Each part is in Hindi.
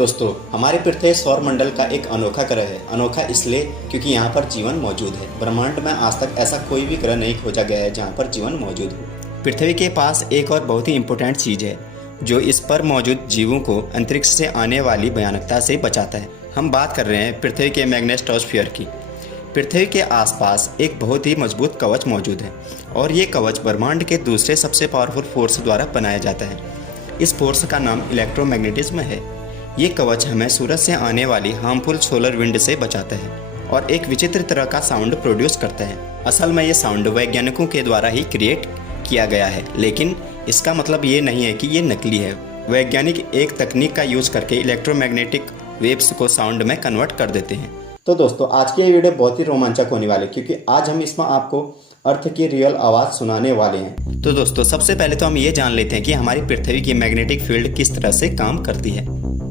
दोस्तों, हमारी पृथ्वी सौर मंडल का एक अनोखा ग्रह है। अनोखा इसलिए क्योंकि यहाँ पर जीवन मौजूद है। ब्रह्मांड में आज तक ऐसा कोई भी ग्रह नहीं खोजा गया है जहाँ पर जीवन मौजूद हो। पृथ्वी के पास एक और बहुत ही इम्पोर्टेंट चीज़ है जो इस पर मौजूद जीवों को अंतरिक्ष से आने वाली भयानकता से बचाता है। हम बात कर रहे हैं पृथ्वी के मैग्नेटोस्फीयर की। पृथ्वी के आसपास एक बहुत ही मजबूत कवच मौजूद है और ये कवच ब्रह्मांड के दूसरे सबसे पावरफुल फोर्स द्वारा बनाया जाता है। इस फोर्स का नाम इलेक्ट्रोमैग्नेटिज्म है। ये कवच हमें सूरज से आने वाली हार्मफुल सोलर विंड से बचाता है और एक विचित्र तरह का साउंड प्रोड्यूस करता है। असल में ये साउंड वैज्ञानिकों के द्वारा ही क्रिएट किया गया है, लेकिन इसका मतलब ये नहीं है कि ये नकली है। वैज्ञानिक एक तकनीक का यूज़ करके इलेक्ट्रोमैग्नेटिक वेव्स को साउंड में कन्वर्ट कर देते हैं। तो दोस्तों, आज की ये वीडियो बहुत ही रोमांचक होने वाली है क्योंकि आज हम इसमें आपको अर्थ की रियल आवाज़ सुनाने वाले हैं। तो दोस्तों, सबसे पहले तो हम ये जान लेते हैं कि हमारी पृथ्वी की मैग्नेटिक फील्ड किस तरह से काम करती है।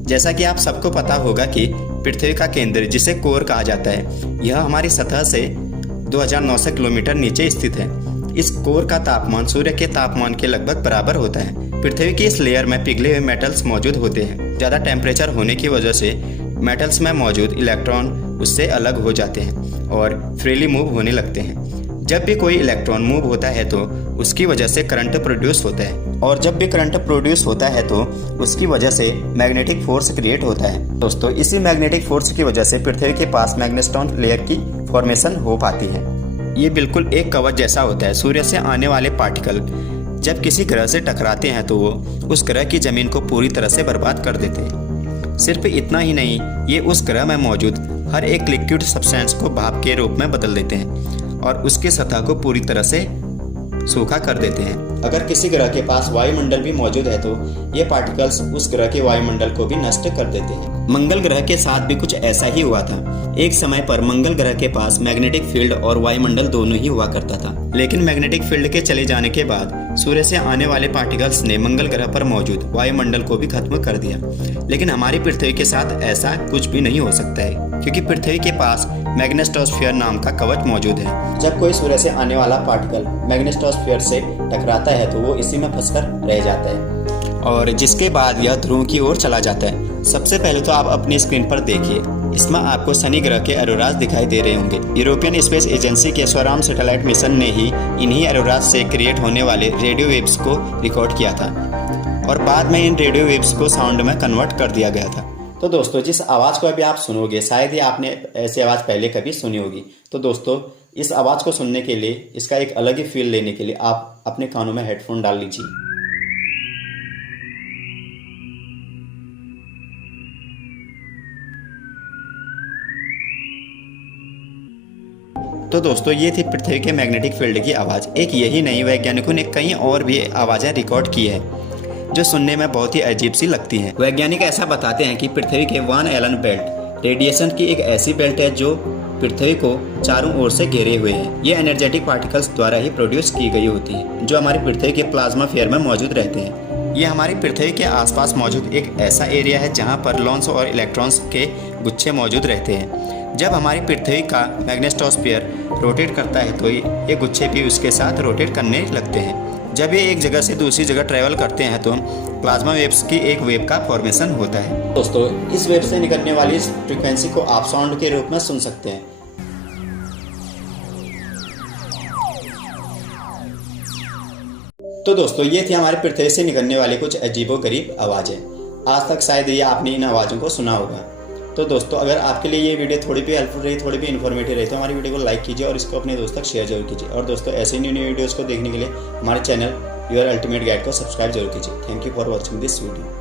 जैसा कि आप सबको पता होगा कि पृथ्वी का केंद्र, जिसे कोर कहा जाता है, यह हमारी सतह से 2900 किलोमीटर नीचे स्थित है। इस कोर का तापमान सूर्य के तापमान के लगभग बराबर होता है। पृथ्वी की इस लेयर में पिघले हुए मेटल्स मौजूद होते हैं। ज़्यादा टेम्परेचर होने की वजह से मेटल्स में मौजूद इलेक्ट्रॉन उससे अलग हो जाते हैं और फ्रीली मूव होने लगते हैं। जब भी कोई इलेक्ट्रॉन मूव होता है तो उसकी वजह से करंट प्रोड्यूस होता है और जब भी करंट प्रोड्यूस होता है तो उसकी वजह से मैग्नेटिक फोर्स क्रिएट होता है। दोस्तों, इसी मैग्नेटिक फोर्स की वजह से पृथ्वी के पास मैग्नेटोस्फीयर लेयर की फॉर्मेशन हो पाती है। ये बिल्कुल एक कवच जैसा होता है। सूर्य से आने वाले पार्टिकल जब किसी ग्रह से टकराते हैं तो वो उस ग्रह की ज़मीन को पूरी तरह से बर्बाद कर देते हैं। सिर्फ इतना ही नहीं, ये उस ग्रह में मौजूद हर एक लिक्विड सब्सटेंस को भाप के रूप में बदल देते हैं और उसकी सतह को पूरी तरह से सूखा कर देते हैं। अगर किसी ग्रह के पास वायुमंडल भी मौजूद है तो ये पार्टिकल्स उस ग्रह के वायुमंडल को भी नष्ट कर देते हैं। मंगल ग्रह के साथ भी कुछ ऐसा ही हुआ था। एक समय पर मंगल ग्रह के पास मैग्नेटिक फील्ड और वायुमंडल दोनों ही हुआ करता था, लेकिन मैग्नेटिक फील्ड के चले जाने के बाद सूर्य से आने वाले पार्टिकल्स ने मंगल ग्रह पर मौजूद वायुमंडल को भी खत्म कर दिया। लेकिन हमारी पृथ्वी के साथ ऐसा कुछ भी नहीं हो सकता है क्योंकि पृथ्वी के पास मैग्नेटोस्फीयर नाम का कवच मौजूद है। जब कोई सूर्य से आने वाला पार्टिकल मैग्नेटोस्फीयर से टकराता है तो वो इसी में फंसकर रह जाता है और जिसके बाद यह ध्रुव की ओर चला जाता है। सबसे पहले तो आप अपनी स्क्रीन पर देखिए, इसमें आपको शनि ग्रह के एरोराज दिखाई दे रहे होंगे। यूरोपियन स्पेस एजेंसी के स्वराम सैटेलाइट मिशन ने ही इन्हीं एरोराज से क्रिएट होने वाले रेडियो वेव्स को रिकॉर्ड किया था और बाद में इन रेडियो वेव्स को साउंड में कन्वर्ट कर दिया गया था। तो दोस्तों, जिस आवाज़ को अभी आप सुनोगे शायद ही आपने ऐसी आवाज़ पहले कभी सुनी होगी। तो दोस्तों, इस आवाज़ को सुनने के लिए, इसका एक अलग ही फील लेने के लिए आप अपने कानों में हेडफोन डाल लीजिए। तो दोस्तों, ये थी पृथ्वी के मैग्नेटिक फील्ड की आवाज़। एक यही नहीं, वैज्ञानिकों ने कई और भी आवाज़ें रिकॉर्ड की है जो सुनने में बहुत ही अजीब सी लगती हैं। वैज्ञानिक ऐसा बताते हैं कि पृथ्वी के वान एलन बेल्ट रेडिएशन की एक ऐसी बेल्ट है जो पृथ्वी को चारों ओर से घेरे हुए है। ये एनर्जेटिक पार्टिकल्स द्वारा ही प्रोड्यूस की गई होती है जो हमारी पृथ्वी के प्लाज्मा फेयर में मौजूद रहते हैं। ये हमारी पृथ्वी के आसपास मौजूद एक ऐसा एरिया है जहाँ पर लॉन्स और इलेक्ट्रॉन्स के गुच्छे मौजूद रहते हैं। जब हमारी पृथ्वी का मैग्नेटोस्फीयर रोटेट करता है तो ये गुच्छे भी उसके साथ रोटेट करने लगते हैं। जब ये एक जगह से दूसरी जगह ट्रैवल करते हैं तो प्लाज्मा वेव्स की एक वेव का फॉर्मेशन होता है। दोस्तों, इस वेव से निकलने वाली इस फ्रीक्वेंसी को आप साउंड के रूप में सुन सकते हैं। तो दोस्तों, ये थी हमारी पृथ्वी से निकलने वाली कुछ अजीबोगरीब आवाज़ें। आज तक शायद ये आपने इन आवाज़ों को सुना होगा। तो दोस्तों, अगर आपके लिए ये वीडियो थोड़ी भी हेल्पफुल रही, थोड़ी भी इन्फॉर्मेटिव रही तो हमारी वीडियो को लाइक कीजिए और इसको अपने दोस्तों तक शेयर जरूर कीजिए। और दोस्तों, ऐसे न्यू वीडियोज़ को देखने के लिए हमारे चैनल योर अल्टीमेट गाइड को सब्सक्राइब जरूर कीजिए। Thank you for watching this video.